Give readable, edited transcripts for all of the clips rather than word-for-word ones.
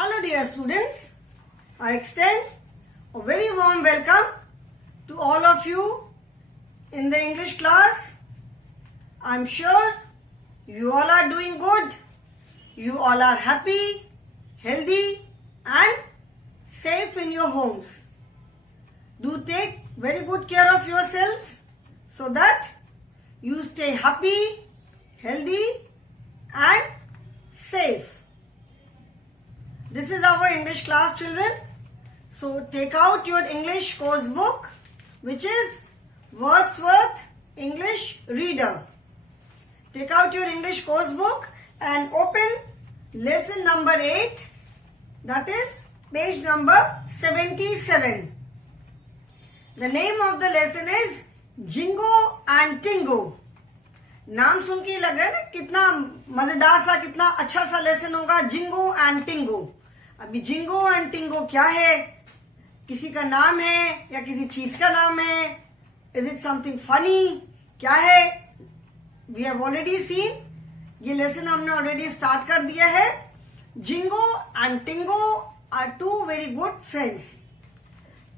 Hello dear students, I extend a very warm welcome to all of you in the English class. I'm sure you all are doing good, you all are happy, healthy and safe in your homes. Do take very good care of yourselves so that you stay happy, healthy and safe. This is our English class, children. So take out your English course book, which is Wordsworth English Reader. Take out your English course book and open lesson number 8, that is page number 77. The name of the lesson is Jingo and Tingo. नाम सुन के लग रहा है ना कितना मजेदार सा, कितना अच्छा सा लेसन होगा, जिंगो एंड टिंगो. अभी जिंगो एंड टिंगो क्या है? किसी का नाम है या किसी चीज का नाम है? Is it something funny? क्या है? वी हैव ऑलरेडी सीन, ये लेसन हमने ऑलरेडी स्टार्ट कर दिया है. Jingo and Tingo are two very good friends.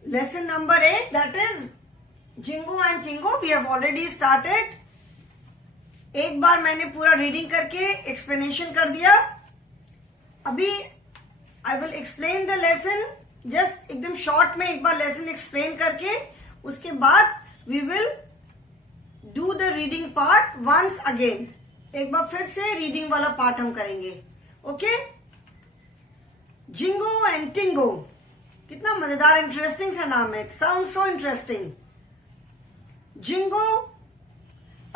Lesson number 8, that is Jingo and Tingo, we have already started. एक बार मैंने पूरा रीडिंग करके एक्सप्लेनेशन कर दिया. अभी I will explain the lesson, just एकदम शॉर्ट में एक बार लेसन एक्सप्लेन करके उसके बाद we will do the reading part once again. एक बार फिर से रीडिंग वाला पार्ट हम करेंगे. ओके, जिंगो एंड टिंगो, कितना मजेदार इंटरेस्टिंग सा नाम है. Sound so interesting. जिंगो,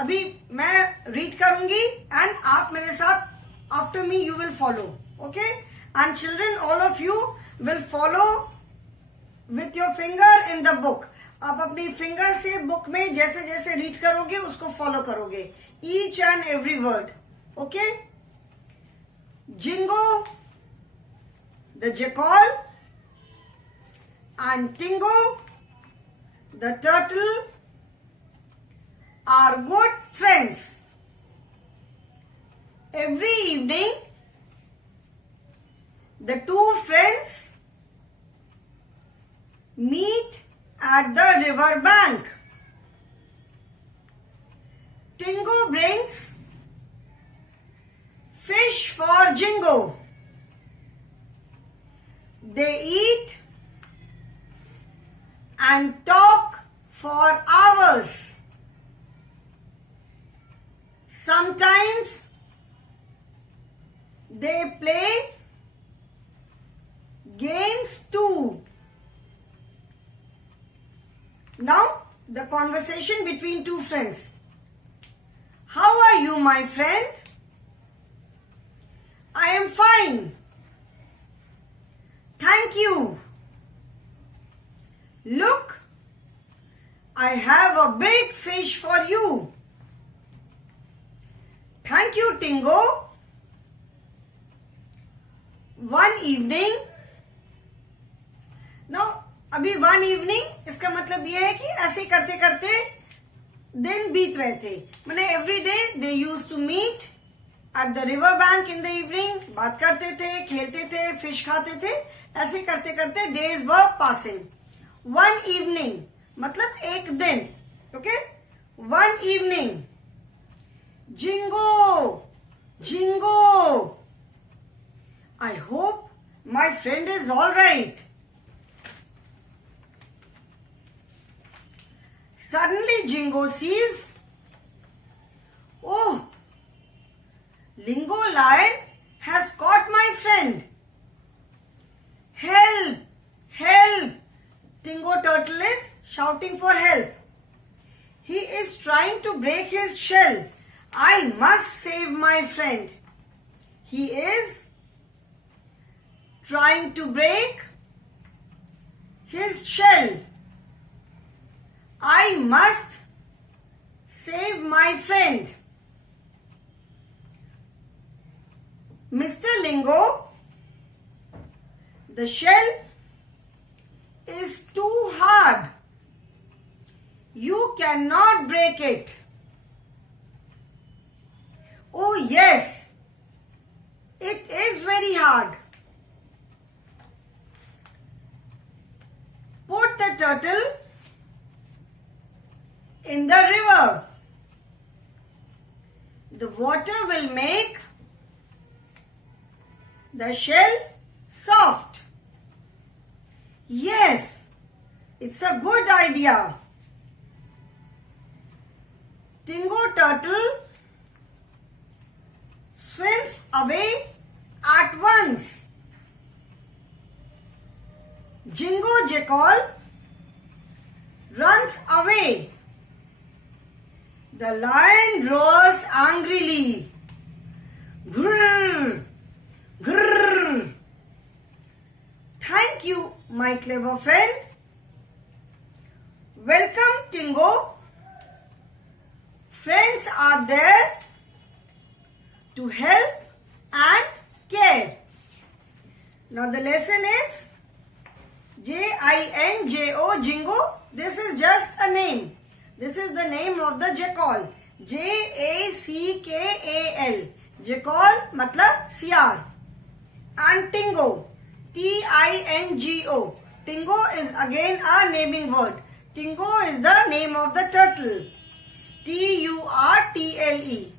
अभी मैं रीड करूंगी एंड आप मेरे साथ after me you will follow. Okay, and children all of you will follow with your finger in the book. आप अपनी फिंगर से बुक में जैसे जैसे रीड करोगे उसको फॉलो करोगे, each and every word. Okay, Jingo the jackal and Tingo the turtle are good friends. Every evening, the two friends meet at the river bank. Tingo brings fish for Jingo. They eat and talk for hours. Sometimes they play games too. Now, the conversation between two friends. How are you, my friend? I am fine. Thank you. Look, I have a big fish for you. Thank you, Tingo. One evening. Now, अभी one evening इसका मतलब ये है कि ऐसे करते करते दिन बीत रहे थे. मैंने every day they used to meet at the river bank in the evening. बात करते थे, खेलते थे, फिश खाते थे. ऐसे करते करते days were passing. One evening मतलब एक दिन. Okay? One evening. Jingo, Jingo, I hope my friend is all right. Suddenly Jingo sees, oh, Lingo Lion has caught my friend. Help, help, Tingo Turtle is shouting for help. He is trying to break his shell. I must save my friend. He is trying to break his shell. I must save my friend. Mr. Lingo, the shell is too hard. You cannot break it. Oh yes, it is very hard. put the turtle in the river. The water will make the shell soft. Yes, it's a good idea. Tingo turtle swims away at once. Jingo jackal runs away. The lion roars angrily. Grrr, grrr. Thank you, my clever friend. Welcome, Tingo. Friends are there to help and care. Now the lesson is Jingo, Jingo. This is just a name. This is the name of the jackal. Jackal. Jackal matlab सियार. And Tingo. Tingo. Tingo is again a naming word. Tingo is the name of the turtle. Turtle.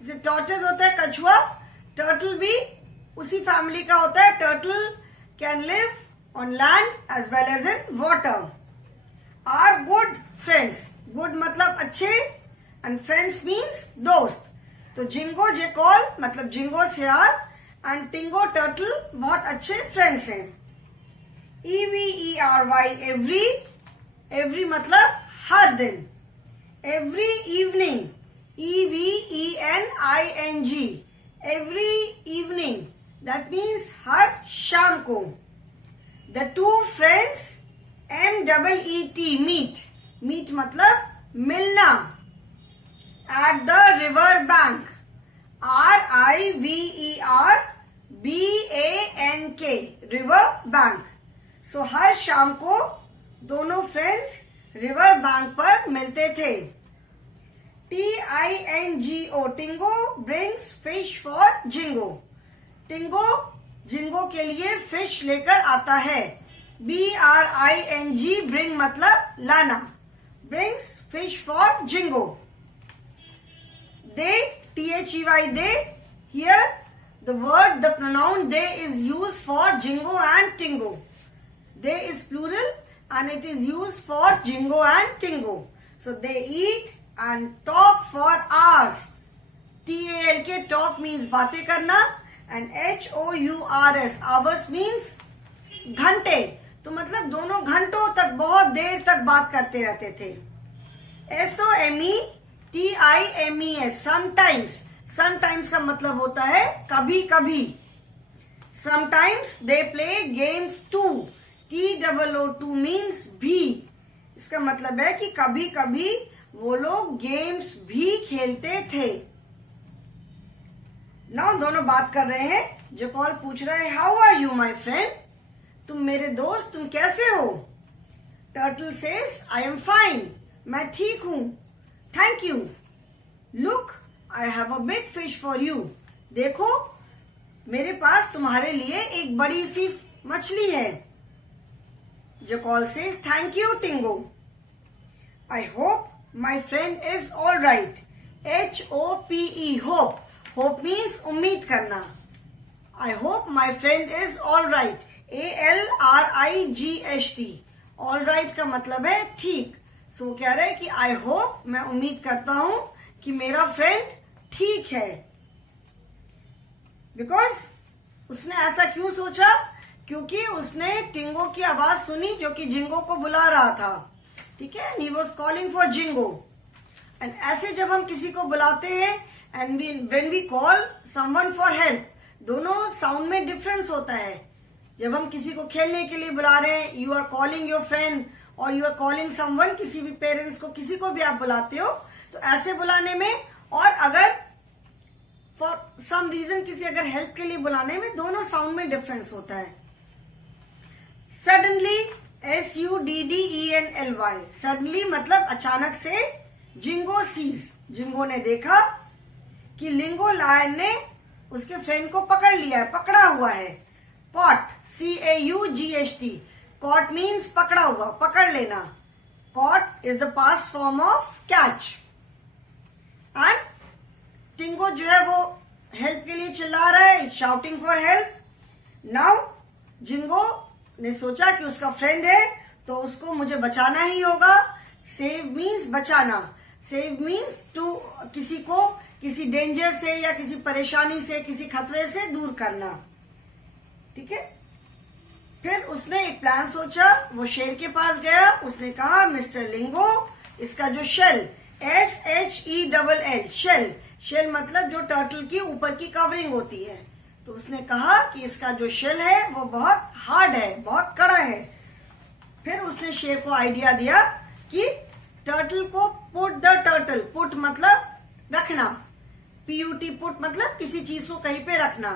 जैसे tortoise होता है कछुआ, turtle भी उसी family का होता है. Turtle can live on land as well as in water. Are good friends. Good मतलब अच्छे and friends means दोस्त. तो जिंगो जेकॉल मतलब जिंगो सियार and टिंगो टर्टल बहुत अच्छे फ्रेंड्स हैं. every. Every मतलब हर दिन. Every evening. Evening. Every evening. That means हर शाम को. The two friends meet. Meet मतलब मिलना. At the river bank. RIVERBANK. River bank. So हर शाम को दोनों फ्रेंड्स रिवर बैंक पर मिलते थे. TINGO. Tingo brings fish for Jingo. Tingo Jingo के लिए फिश लेकर आता है. BRING bring मतलब लाना. brings fish for ginkgo. They, THEY, they. Here the pronoun they is used for Jingo and Tingo. They is plural and it is used for Jingo and Tingo. So they eat and talk for hours. TALK, talk means बातें करना and HOURS, hours means घंटे. तो मतलब दोनों घंटों तक बहुत देर तक बात करते रहते थे. SOMETIMES, sometimes. Sometimes का मतलब होता है कभी कभी. Sometimes they play games too. TOO means भी. इसका मतलब है कि कभी कभी वो लोग गेम्स भी खेलते थे. नाउ दोनों बात कर रहे हैं. जकॉल पूछ रहा है how are you my friend. तुम मेरे दोस्त तुम कैसे हो. Turtle says I am fine. मैं ठीक हूं. Thank you. Look I have a big fish for you. देखो मेरे पास तुम्हारे लिए एक बड़ी सी मछली है. Jackal says thank you Tingo. I hope my friend is all right. HOPE hope. Hope means उम्मीद करना. I hope my friend is all right. ALRIGHT. All right का मतलब है ठीक. सो कह रहे हैं कि आई होप मैं उम्मीद करता हूं कि मेरा फ्रेंड ठीक है. बिकॉज उसने ऐसा क्यों सोचा. क्योंकि उसने टिंगो की आवाज सुनी जो कि जिंगो को बुला रहा था. ठीक है. He was calling for Jingo. And ऐसे जब हम किसी को बुलाते हैं and when we call someone for help, दोनों साउंड में डिफरेंस होता है. जब हम किसी को खेलने के लिए बुला रहे हैं, you are calling your friend और यू आर कॉलिंग समवन, किसी भी पेरेंट्स को किसी को भी आप बुलाते हो, तो ऐसे बुलाने में और अगर फॉर सम रीजन किसी अगर हेल्प के लिए बुलाने में, दोनों साउंड में डिफरेंस होता है. Suddenly, SUDDENLY. सडनली मतलब अचानक से. Ginkgo seize. जिंगो ने देखा कि लिंगो लायन ने उसके फ्रेंड को पकड़ लिया है, पकड़ा हुआ है. Cot, CAUGHT. Caught means पकड़ा हुआ, पकड़ लेना. Caught is the past form of catch. And Tingo जो है वो हेल्प के लिए चिल्ला रहा है, shouting for help. Now ginkgo ने सोचा कि उसका फ्रेंड है तो उसको मुझे बचाना ही होगा. सेव मीन्स बचाना. सेव मीन्स टू किसी को किसी डेंजर से या किसी परेशानी से, किसी खतरे से दूर करना. ठीक है. फिर उसने एक प्लान सोचा. वो शेर के पास गया. उसने कहा, मिस्टर लिंगो, इसका जो शेल, SHELL, शेल, शेल मतलब जो टर्टल की ऊपर की कवरिंग होती है. तो उसने कहा कि इसका जो शेल है वो बहुत हार्ड है, बहुत कड़ा है. फिर उसने शेर को आइडिया दिया कि टर्टल को पुट द टर्टल, पुट मतलब रखना, PUT पुट मतलब किसी चीज को कहीं पे रखना.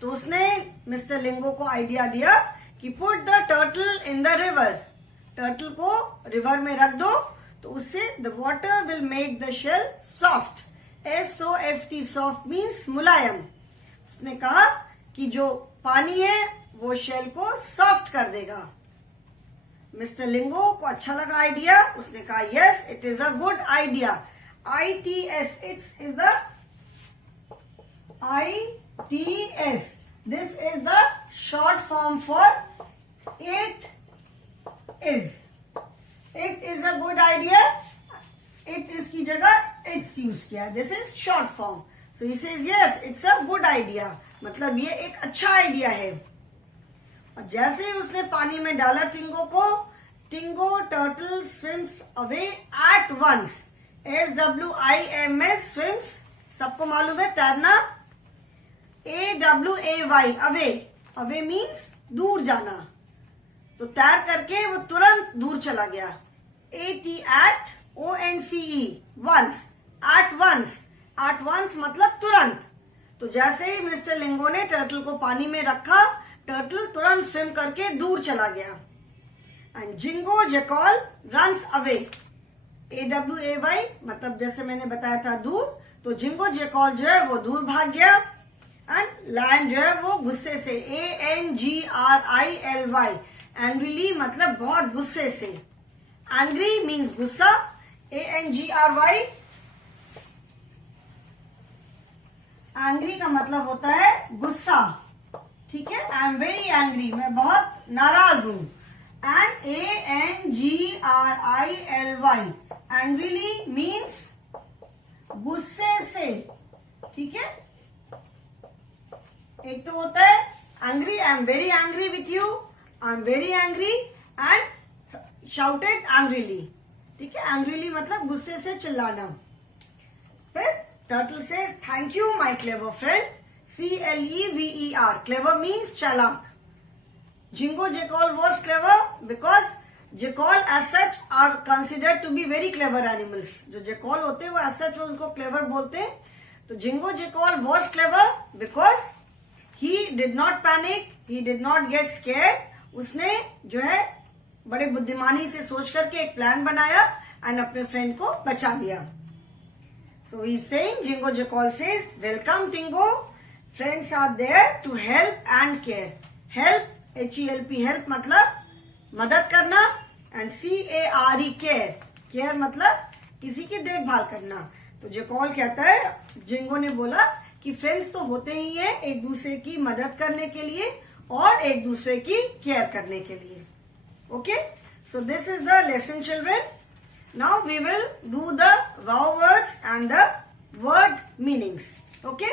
तो उसने मिस्टर लिंगो को आइडिया दिया कि put the turtle in the river, turtle को रिवर में रख दो तो उससे the water will make the shell soft. SOFT, soft means मुलायम. उसने कहा कि जो पानी है वो शेल को सॉफ्ट कर देगा. मिस्टर लिंगो को अच्छा लगा आइडिया. उसने कहा, yes it is a good idea. ITS, it's is the ITS, this is the short form for it is. It is a good idea. It is की जगह इट्स यूज किया. This is short form. So he says yes it's a good idea, मतलब ये एक अच्छा आइडिया है. और जैसे ही उसने पानी में डाला टिंगो को, Tingo turtle swims away at once. SWIMS, swims सबको मालूम है तैरना. AWAY, अवे, अवे मीन्स दूर जाना. तो तैर करके वो तुरंत दूर चला गया. AT ONCE, once, at once, at once मतलब तुरंत. तो जैसे ही मिस्टर लिंगो ने टर्टल को पानी में रखा, टर्टल तुरंत स्विम करके दूर चला गया. And ginkgo jackal runs away. AWAY मतलब जैसे मैंने बताया था दूर. तो जिंगो जैकॉल जो है वो दूर भाग गया. एंड लायन जो है वो गुस्से से, ANGRILY, एंग्रीली मतलब बहुत गुस्से से. एंग्री मीन्स गुस्सा. ANGRY, एंग्री का मतलब होता है गुस्सा. ठीक है. आई एम वेरी एंग्री, मैं बहुत नाराज हूं. एंड ANGRILY, एंग्रीली मीन्स गुस्से से. ठीक है. एक तो होता है angry, I am very angry with you, I am very angry, and shouted angrily. ठीक है. एंग्रीली मतलब गुस्से से चिल्लाना. फिर turtle says, thank you my clever friend. CLEVER, clever means चालाक. Jingo jackal was clever because jackal as such are considered to be very clever animals. जो jackal होते हैं वो एज सच उनको क्लेवर बोलते हैं. तो ginkgo jackal was clever because he did not panic, he did not get scared. उसने जो है बड़े बुद्धिमानी से सोच करके एक प्लान बनाया एंड अपने फ्रेंड को बचा दिया. So he saying, Jingo jackal says, welcome Tingo, friends are there to help and care. Help, HELP, help मतलब मदद करना. एंड CARE, केयर, केयर मतलब किसी की देखभाल करना. तो जैकॉल कहता है, जिंगो ने बोला कि फ्रेंड्स तो होते ही हैं एक दूसरे की मदद करने के लिए और एक दूसरे की केयर करने के लिए. Okay, so this is the lesson, children. Now we will do the vowel words and the word meanings. Okay.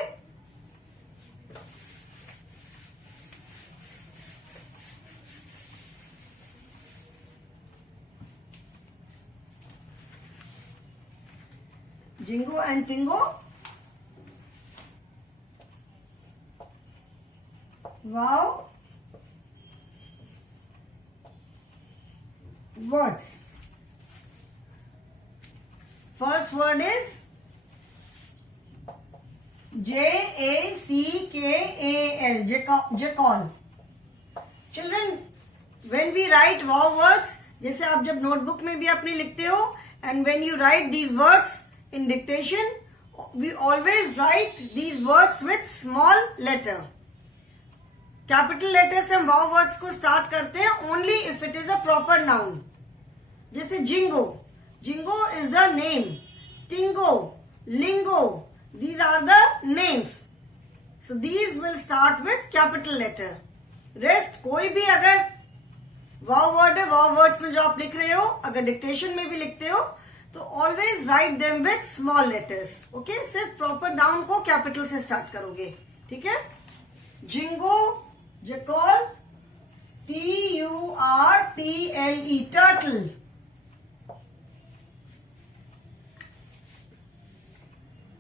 Jingo and Tingo. Vowel words. First word is JACKAL, Jackal. Children, when we write vowel words, जैसे आप जब नोटबुक में भी अपनी लिखते हो, and when you write these words in dictation, we always write these words with small letter. Capital letter से हम वाव वर्ड्स को स्टार्ट करते हैं only if it is a proper noun. जैसे Jingo, Jingo is the name. Tingo, Lingo, these are the names. So these will start with capital letter. Rest कोई भी अगर वाव वर्ड है, वाव वर्ड्स में जो आप लिख रहे हो, अगर डिक्टेशन में भी लिखते हो तो always write them with small letters. Okay, सिर्फ प्रॉपर नाउन को कैपिटल से स्टार्ट करोगे. ठीक है. Ginkgo, jackal, TURTLE, turtle.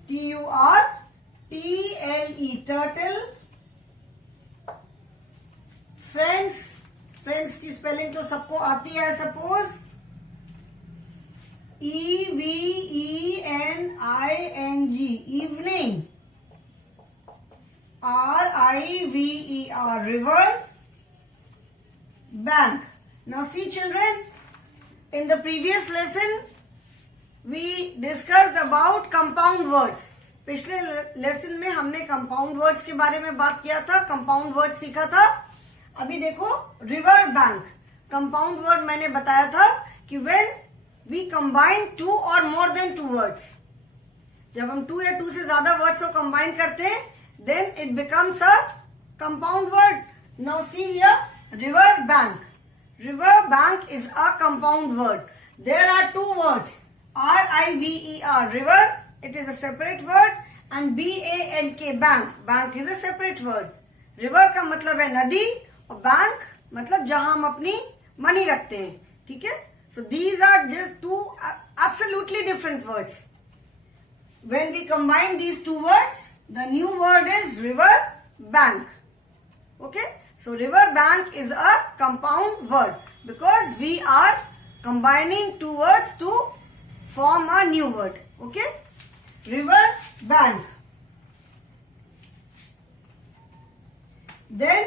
TURTLE, turtle. Friends, friends की स्पेलिंग तो सबको आती है suppose. EVENING, evening. RIVER, river. Bank. Now see children, in the previous lesson we discussed about compound words. पिछले लेसन में हमने कंपाउंड वर्ड्स के बारे में बात किया था, कंपाउंड वर्ड सीखा था. अभी देखो रिवर बैंक. कंपाउंड वर्ड मैंने बताया था कि व्हेन वी कंबाइन 2 और मोर देन 2 वर्ड्स, जब हम 2 या 2 से ज्यादा वर्ड्स को कंबाइन करते हैं then it becomes a compound word. Now see here, river bank. River bank is a compound word. There are 2 words, RIVER, river, it is a separate word, and BANK, bank, bank is a separate word. River का मतलब है नदी और bank मतलब जहां हम अपनी मनी रखते हैं. ठीक है. So these are just 2 absolutely different words. When we combine these 2 words, the new word is river bank. Okay. So river bank is a compound word because we are combining 2 words to form a new word. Okay. River bank. Then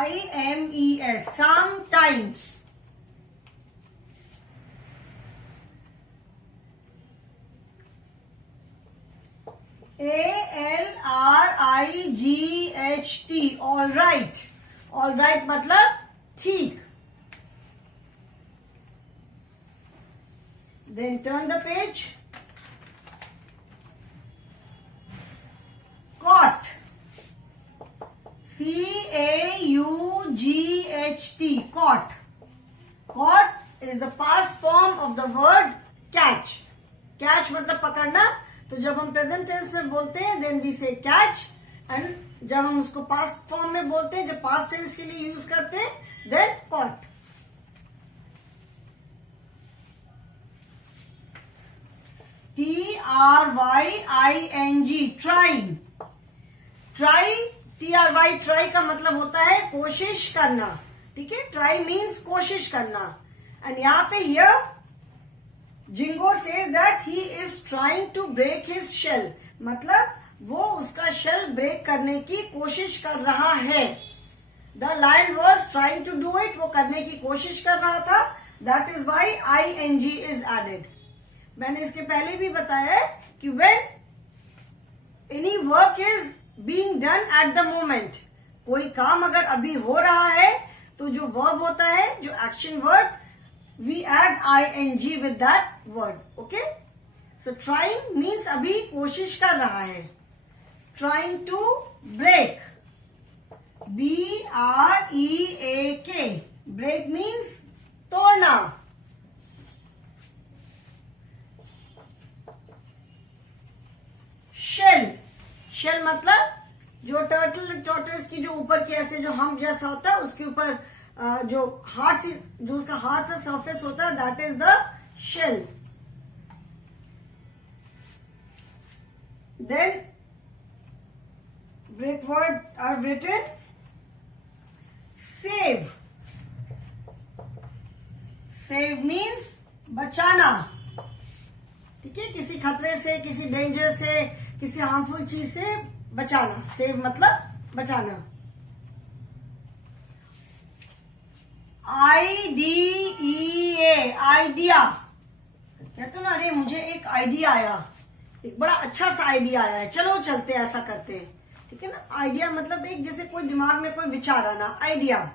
SOMETIMES, sometimes. ALRIGHT, all right. All right मतलब ठीक. Then turn the page. Caught, CAUGHT, caught. Caught is the past form of the word catch. Catch मतलब पकड़ना. तो जब हम present tense में बोलते हैं देन वी से कैच, एंड जब हम उसको पास्ट फॉर्म में बोलते हैं, जब पास्ट टेंस के लिए यूज करते हैं then caught. TRYING, try. Try, TRY, try का मतलब होता है कोशिश करना. ठीक है. ट्राई मीन्स कोशिश करना. एंड यहाँ पे here Jingo says that he is trying to break his shell, मतलब वो उसका शेल ब्रेक करने की कोशिश कर रहा है. The lion was trying to do it, वो करने की कोशिश कर रहा था. That is why ING is added. मैंने इसके पहले भी बताया है कि when any work is being done at the moment, कोई काम अगर अभी हो रहा है तो जो वर्ब होता है, जो action word, we add ING with that word. Okay. So trying means अभी कोशिश कर रहा है. Trying to break, BREAK, break means तोड़ना. Shell, shell मतलब जो टर्टल्स की जो ऊपर की ऐसे जो हम जैसा होता है उसके ऊपर जो हार्ड से, जो उसका हार्ड सा सरफेस होता है, that is the shell. Then break word are written. Save, save means बचाना. ठीक है. किसी खतरे से, किसी डेंजर से, किसी हार्मफुल चीज से बचाना. सेव मतलब बचाना. IDEA, idea. कहते हो ना अरे मुझे एक आइडिया आया, एक बड़ा अच्छा सा आइडिया आया है, चलो चलते ऐसा करते हैं, ठीक है ना। आइडिया मतलब एक जैसे कोई दिमाग में कोई विचार आना, idea.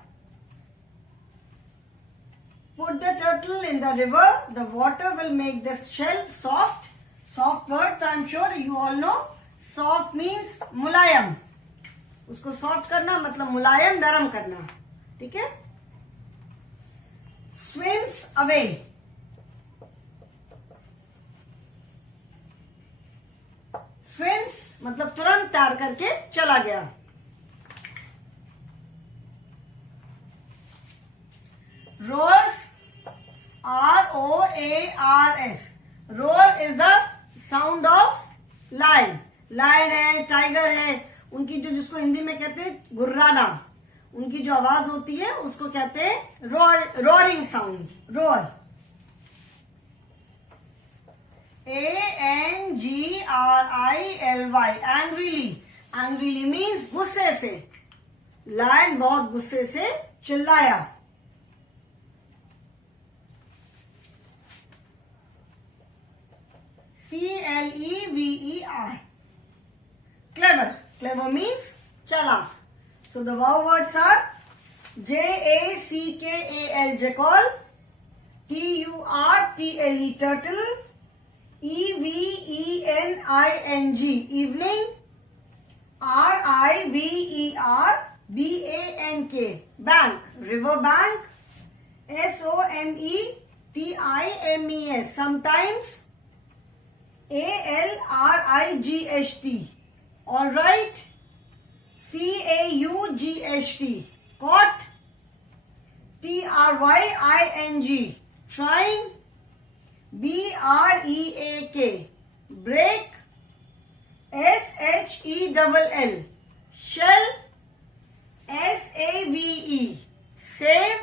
Put the turtle in the river. The water will make the shell soft. Soft word, I'm sure you all know. Soft means मुलायम. उसको soft करना मतलब मुलायम, नरम करना, ठीक है। Swims away. Swims मतलब तुरंत तैर करके चला गया। Roars, R-O-A-R-S. Roar is the sound of lion. Lion है, टाइगर है, उनकी जो जिसको हिंदी में कहते हैं गुर्राना, उनकी जो आवाज होती है उसको कहते हैं roaring sound, row or. A-N-G-R-I-L-Y, angrily. Angrily means गुस्से से, लायन बहुत गुस्से से चिल्लाया। C-L-E-V-E-R, clever. Clever means chalak. So the wow words are J-A-C-K-A-L, jackal, T-U-R-T-L-E, turtle, E-V-E-N-I-N-G, evening, R-I-V-E-R, B-A-N-K, bank, river bank, S-O-M-E-T-I-M-E-S, sometimes, A-L-R-I-G-H-T, all right, C-A-U-G-H-T, caught, T-R-Y-I-N-G, trying, B-R-E-A-K, break, S-H-E-L-L, shell, S-A-V-E, save,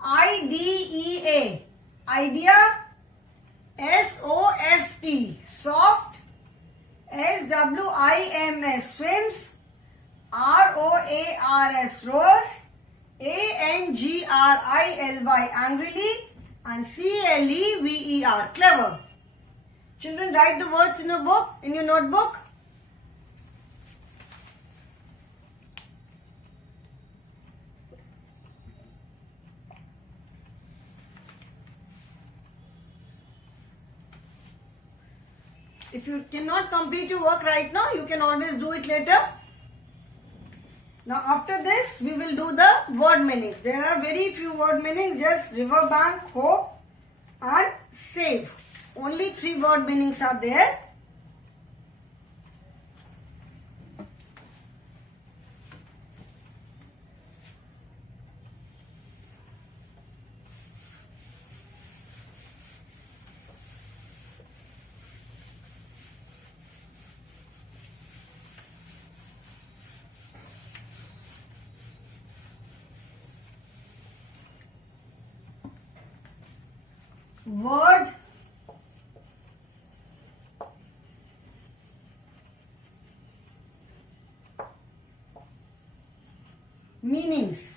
I-D-E-A, idea, S-O-F-T, soft, S-W-I-M-S, swims, R-O-A-R-S, roars, A-N-G-R-I-L-Y, angrily, and C-L-E-V-E-R, clever. Children, write the words in your book, in your notebook. If you cannot complete your work right now, you can always do it later. Now after this, we will do the word meanings. There are very few word meanings, just river bank, hope and save. Only 3 word meanings are there. Word meanings.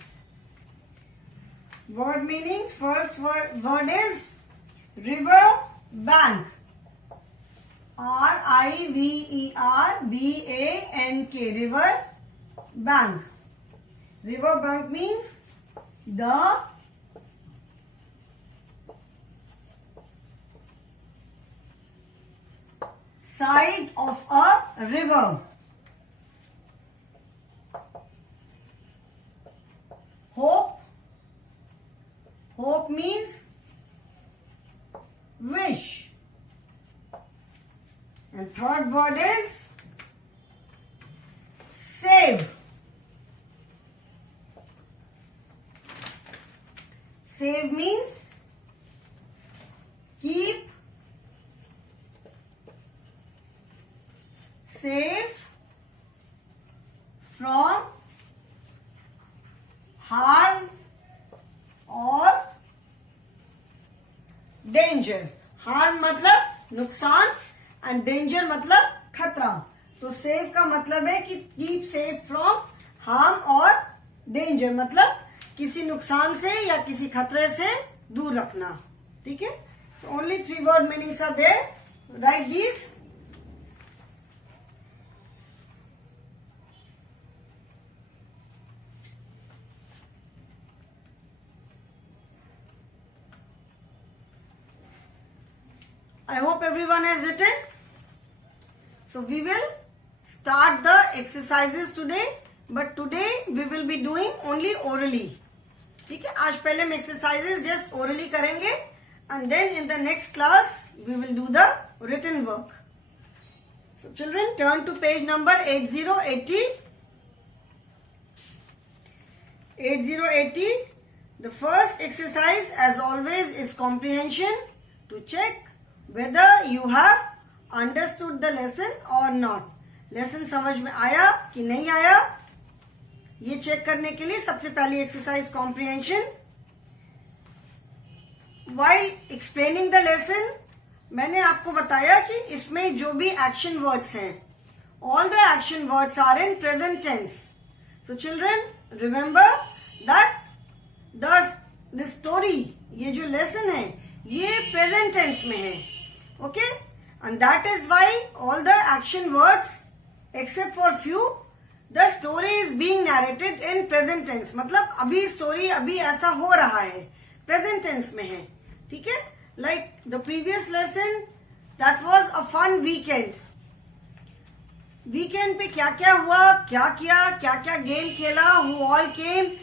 Word meanings. First word is river bank. R-I-V-E-R-B-A-N-K, river bank. River bank means the side of a river. Hope. Hope means wish. And third word is save. Save means keep safe from harm or danger. harm मतलब नुकसान and danger मतलब खतरा. तो save का मतलब है कि keep safe from harm और danger मतलब किसी नुकसान से या किसी खतरे से दूर रखना. ठीक है. So only 3 word meanings are there. Write these. I hope everyone has written. So we will start the exercises today, but today we will be doing only orally. ठीक है, आज पहले हम exercises just orally करेंगे and then in the next class we will do the written work. So children, turn to page number 8080. 8080. The first exercise as always is comprehension, to check whether you have understood the lesson or not. Lesson समझ में आया कि नहीं आया, ये चेक करने के लिए सबसे पहली exercise comprehension. While explaining the lesson मैंने आपको बताया कि इसमें जो भी एक्शन वर्ड्स हैं, all the action words are in present tense. So children remember that the story, ये जो लेसन है ये प्रेजेंट टेंस में है. Okay, and that is why all the action words except for few, the story is being narrated in present tense. मतलब अभी स्टोरी अभी ऐसा हो रहा है, प्रेजेंट टेंस में है. ठीक है, like the previous lesson that was a fun weekend. Weekend पे क्या क्या हुआ, क्या किया, क्या क्या गेम खेला, who all came.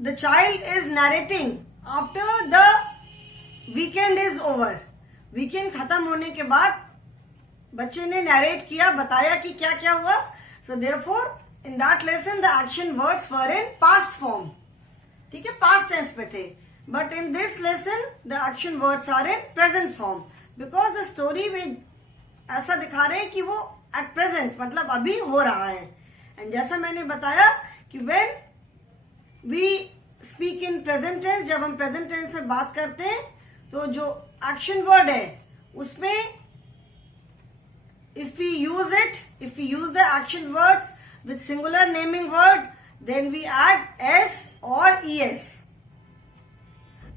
The child is narrating after the weekend is over. Weekend खत्म होने के बाद बच्चे ने नरेट किया, बताया कि क्या क्या हुआ. So therefore in that lesson the action words were in past form. ठीक है, पास्ट टेंस पे थे. But in this lesson the action words are in present form, because the story में ऐसा दिखा रहे हैं कि वो एट प्रेजेंट मतलब अभी हो रहा है. एंड जैसा मैंने बताया कि when we speak in present tense, जब हम प्रेजेंट टेंस में बात करते हैं तो जो एक्शन वर्ड है उसमें if we use the action words with singular naming word, then we add s or es.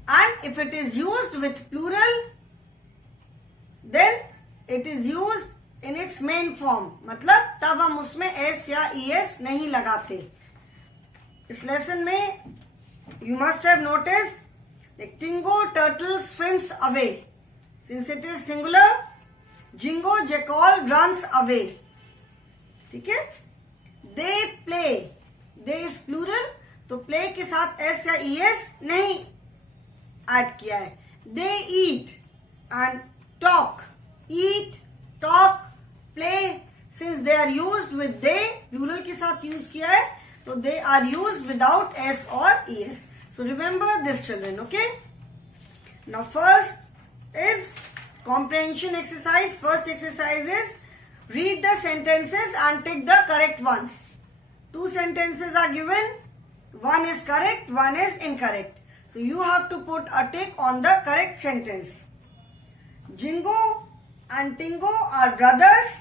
And if it is used with plural, then it is used in its main form. मतलब तब हम उसमें s या es नहीं लगाते. इस लेसन में you must have noticed like Tingo turtle swims away. Since it is singular, Jingo jackal runs away. ठीक है, they play, they is plural, तो play के साथ s या es नहीं ऐड किया है. they eat and talk, eat, talk, play, since they are used with they, plural के साथ यूज किया है तो they are used without s or es. So remember this children. Okay, now first is comprehension exercise. First exercise is read the sentences and tick the correct ones. 2 sentences are given, one is correct, one is incorrect. So you have to put a tick on the correct sentence. Jingo and Tingo are brothers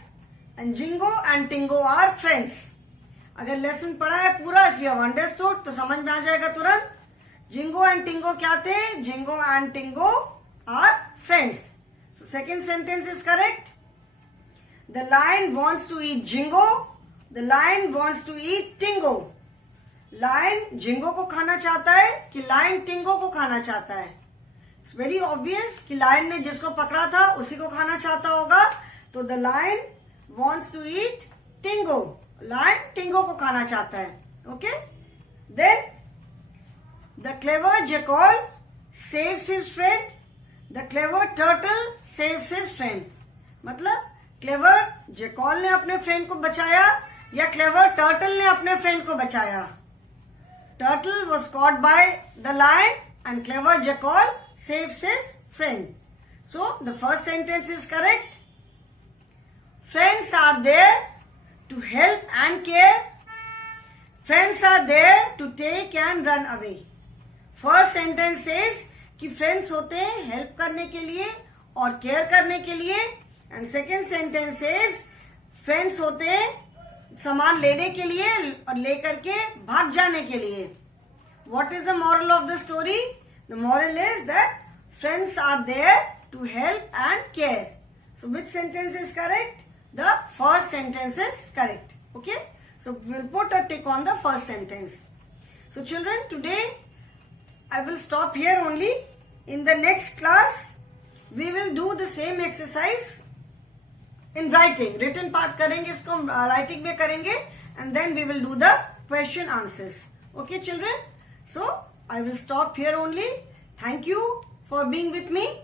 and Jingo and Tingo are friends. अगर लेसन पढ़ा है पूरा, if you have understood, तो समझ में आ जाएगा तुरंत. Jingo and Tingo क्या थे? Jingo and Tingo are friends. Second sentence is correct. The lion wants to eat Jingo. The lion wants to eat Tingo. Lion Jingo को खाना चाहता है कि lion Tingo को खाना चाहता है? It's very obvious कि lion ने जिसको पकड़ा था उसी को खाना चाहता होगा. तो the lion wants to eat Tingo. Lion Tingo को खाना चाहता है. Okay? Then the clever jackal saves his friend. The clever turtle saves his friend. मतलब क्लेवर जैकॉल ने अपने फ्रेंड को बचाया या क्लेवर टर्टल ने अपने फ्रेंड को बचाया. Turtle was caught by the lion and clever jackal saves his friend. So the first sentence is correct. Friends are there to help and care. Friends are there to take and run away. First sentence says कि फ्रेंड्स होते हैं हेल्प करने के लिए और केयर करने के लिए. And second sentence is friends होते हैं सामान लेने के लिए और लेकर के भाग जाने के लिए. What is the moral of the story? The moral is that friends are there to help and care. So which sentence is correct? The first sentence is correct. Okay. So we'll put a tick on the first sentence. So children, today I will stop here only. In the next class, we will do the same exercise in writing. Written part करेंगे इसको writing में करेंगे, and then we will do the question answers. Okay children? So I will stop here only. Thank you for being with me.